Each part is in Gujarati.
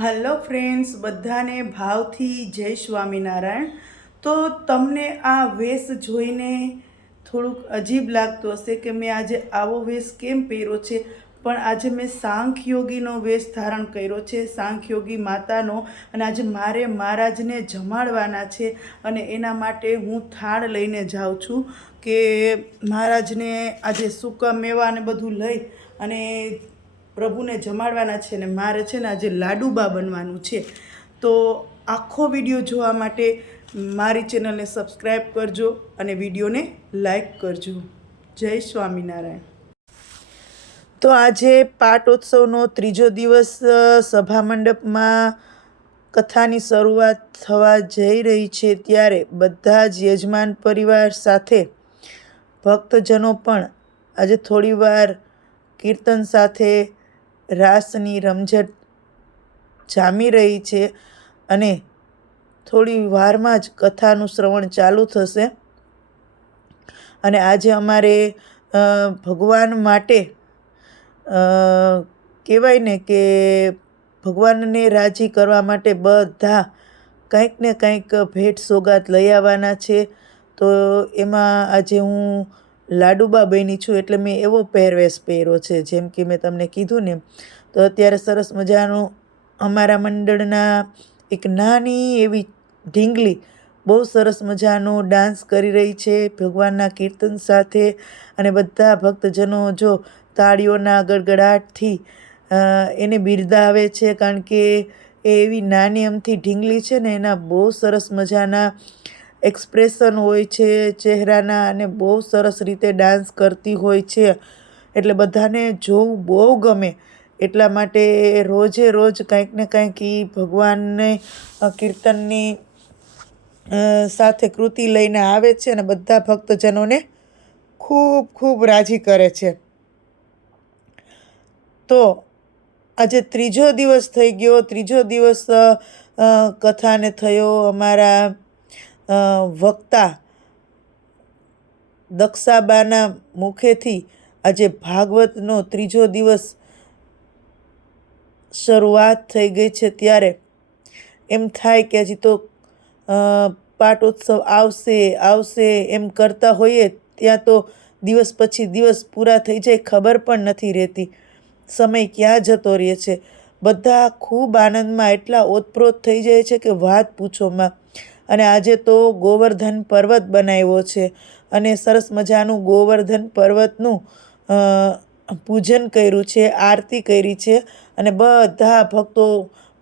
હલો ફ્રેન્ડ્સ, બધાને ભાવથી જય સ્વામિનારાયણ. તો તમને આ વેશ જોઈને થોડુંક અજીબ લાગતું હશે કે મેં આજે આવો વેશ કેમ પહેર્યો છે? પણ આજે મેં સાંખ યોગીનો વેશ ધારણ કર્યો છે સાંખ યોગી માતાનો. અને આજે મારે મહારાજને જમાડવાના છે અને એના માટે હું થાળ લઈને જાઉં છું કે મહારાજને આજે સૂકા મેવા ને બધું લઈ અને પ્રભુને જમાડવાના છે ને મારે છે ને આજે લાડુબા બનવાનું છે. તો આખો વીડિયો જોવા માટે મારી ચેનલને સબસ્ક્રાઈબ કરજો અને વિડીયોને લાઈક કરજો. જય સ્વામિનારાયણ. તો આજે પાટોત્સવનો ત્રીજો દિવસ સભા મંડપમાં કથાની શરૂઆત થવા જઈ રહી છે ત્યારે બધા જ યજમાન પરિવાર સાથે ભક્તજનો પણ આજે થોડીવાર કીર્તન સાથે રાસની રમઝટ જામી રહી છે અને થોડી વારમાં જ કથાનું શ્રવણ ચાલુ થશે. અને આજે અમારે ભગવાન માટે કહેવાય ને કે ભગવાનને રાજી કરવા માટે બધા કંઈક ને કંઈક ભેટ સોગાદ લઈ આવવાના છે. તો એમાં આજે હું લાડુબા બની છું એટલે મેં એવો પહેરવેશ પહેર્યો છે. જેમ કે મેં તમને કીધું ને, તો અત્યારે સરસ મજાનું અમારા મંડળના એક નાની એવી ઢીંગલી બહુ સરસ મજાનો ડાન્સ કરી રહી છે ભગવાનના કીર્તન સાથે. અને બધા ભક્તજનો જો તાળીઓના ગડગડાટથી એને બિરદાવે છે કારણ કે એ એવી નાની અમથી ઢીંગલી છે ને, એના બહુ સરસ મજાના એક્સપ્રેશન હોય છે, ચહેરાના અને બહુ સરસ રીતે ડાન્સ કરતી હોય છે. એટલે બધાને જોવું બહુ ગમે. એટલા માટે રોજે રોજ કંઈક ને કંઈક એ ભગવાનને કીર્તનની સાથે કૃતિ લઈને આવે છે અને બધા ભક્તજનોને ખૂબ ખૂબ રાજી કરે છે. તો આજે ત્રીજો દિવસ થઈ ગયો. ત્રીજો દિવસ કથાને થયો. અમારા વક્તા દક્ષાબાના મુખેથી આજે ભાગવતનો ત્રીજો દિવસ શરૂઆત થઈ ગઈ છે ત્યારે. એમ થાય કે હજી તો પાટોત્સવ આવશે આવશે એમ કરતા હોઈએ ત્યાં તો દિવસ પછી દિવસ પૂરા થઈ જાય ખબર પણ નથી રહેતી. સમય ક્યાં જતો રહે છે? બધા ખૂબ આનંદમાં એટલા ઓતપ્રોત થઈ જાય છે કે વાત પૂછોમાં. અને આજે તો ગોવર્ધન પર્વત બનાવ્યો છે. અને સરસ મજાનું ગોવર્ધન પર્વતનું પૂજન કર્યું છે, આરતી કરી છે અને બધા ભક્તો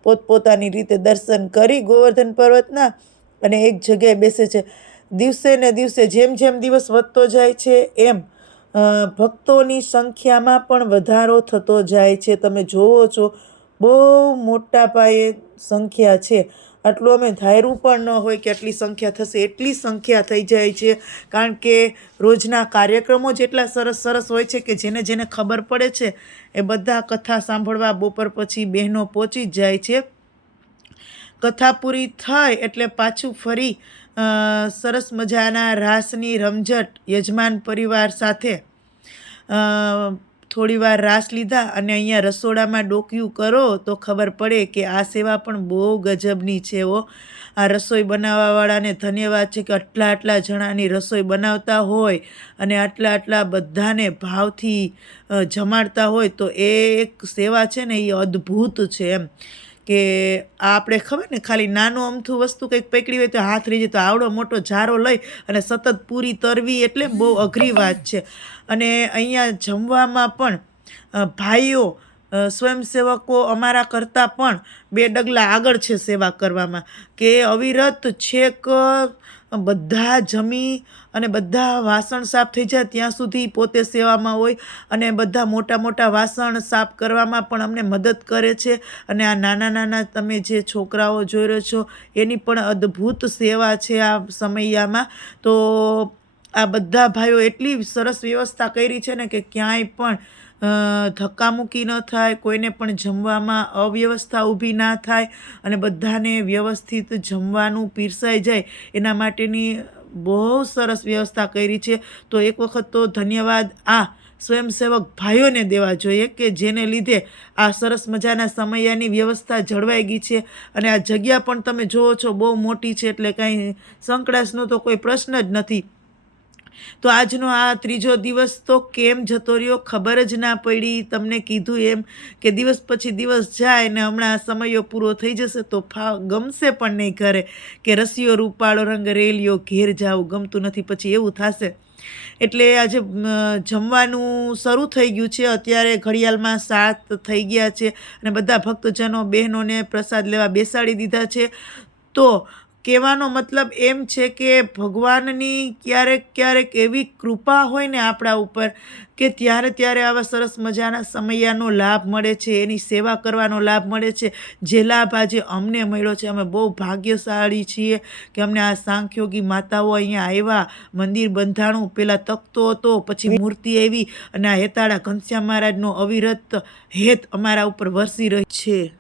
પોતપોતાની રીતે દર્શન કરી ગોવર્ધન પર્વતના અને એક જગ્યાએ બેસે છે. દિવસે ને દિવસે જેમ જેમ દિવસ વધતો જાય છે એમ ભક્તોની સંખ્યામાં પણ વધારો થતો જાય છે. તમે જોવો છો, બહુ મોટા પાયે સંખ્યા છે. આટલું અમે ધાર્યું પણ ન હોય કે આટલી સંખ્યા થશે, એટલી સંખ્યા થઈ જાય છે. કારણ કે રોજના કાર્યક્રમો જ એટલા સરસ સરસ હોય છે કે જેને જેને ખબર પડે છે, એ બધા કથા સાંભળવા બપોર પછી બહેનો પહોંચી જ જાય છે. કથા પૂરી થાય એટલે પાછું ફરી સરસ મજાના રાસની રમઝટ યજમાન પરિવાર સાથે અ, થોડી વાર રાસ લીધા અને અહીંયા રસોડામાં ડોક્યું કરો તો ખબર પડે કે આ સેવા પણ બહુ ગજબની છે ઓ આ રસોઈ બનાવવાવાળાને ધન્યવાદ છે કે આટલા આટલા જણાની રસોઈ બનાવતા હોય અને આટલા આટલા બધાને ભાવથી જમાડતા હોય તો એ એક સેવા છે ને એ અદ્ભુત છે એમ. કે આપણે ખબર ને, ખાલી નાનું અમથું વસ્તુ કંઈક પકડી હોય તો હાથ રહી જાય તો આવડો મોટો જારો લઈ અને સતત પૂરી તરવી એટલે બહુ અઘરી વાત છે. અને અહીંયા જમવામાં પણ ભાઈઓ સ્વયંસેવકો અમારા કરતાં પણ બે ડગલા આગળ છે સેવા કરવામાં. કે અવિરત છેક બધા જમી અને બધા વાસણ સાફ થઈ જાય ત્યાં સુધી પોતે સેવામાં હોય અને બધા મોટા મોટા વાસણ સાફ કરવામાં પણ અમને મદદ કરે છે. અને આ નાના નાના તમે જે છોકરાઓ જોઈ રહ્યો છો, એની પણ અદ્ભુત સેવા છે આ સમયમાં. તો આ બધા ભાઈઓ એટલી સરસ વ્યવસ્થા કરી છે ને કે ક્યાંય પણ ધક્કામુક્કી ન થાય, કોઈને પણ જમવામાં અવ્યવસ્થા ઊભી ના થાય અને બધાને વ્યવસ્થિત જમવાનું પીરસાઈ જાય, એના માટેની બહુ સરસ વ્યવસ્થા કરી છે. તો એક વખત તો ધન્યવાદ આ સ્વયંસેવક ભાઈઓને દેવા જોઈએ કે જેને લીધે આ સરસ મજાના સમયાની વ્યવસ્થા જળવાઈ ગઈ છે. અને આ જગ્યા પણ તમે જુઓ છો, બહુ મોટી છે, એટલે કાંઈ સંકળાશનો તો કોઈ પ્રશ્ન જ નથી. તો આજનો આ ત્રીજો દિવસ તો કેમ જતો રહ્યો ખબર જ ના પડી. તમને કીધું એમ કે દિવસ પછી દિવસ જાય ને હમણાં આ સમયો પૂરો થઈ જશે તો ફા ગમશે પણ નહીં ઘરે. કે રસીઓ, રૂપાળો, રંગ, રેલીઓ, ઘેર જાવું ગમતું નથી, પછી એવું થશે. એટલે આજે જમવાનું શરૂ થઈ ગયું છે. અત્યારે ઘડિયાળમાં સાત થઈ ગયા છે અને બધા ભક્તજનો, બહેનોને પ્રસાદ લેવા બેસાડી દીધા છે. તો કહેવાનો મતલબ એમ છે કે ભગવાનની ક્યારેક ક્યારેક એવી કૃપા હોય ને આપણા ઉપર કે ત્યારે ત્યારે આવા સરસ મજાના સમયાનો લાભ મળે છે, એની સેવા કરવાનો લાભ મળે છે. જે લાભ આજે અમને મળ્યો છે, અમે બહુ ભાગ્યશાળી છીએ કે અમને આ સાંખ્યોગી માતાઓ અહીંયા આવ્યા, મંદિર બંધાણું પહેલાં તકતો હતો, પછી મૂર્તિ આવી અને આ હેતાળા ઘનશ્યામ મહારાજનો અવિરત હેત અમારા ઉપર વરસી રહી છે.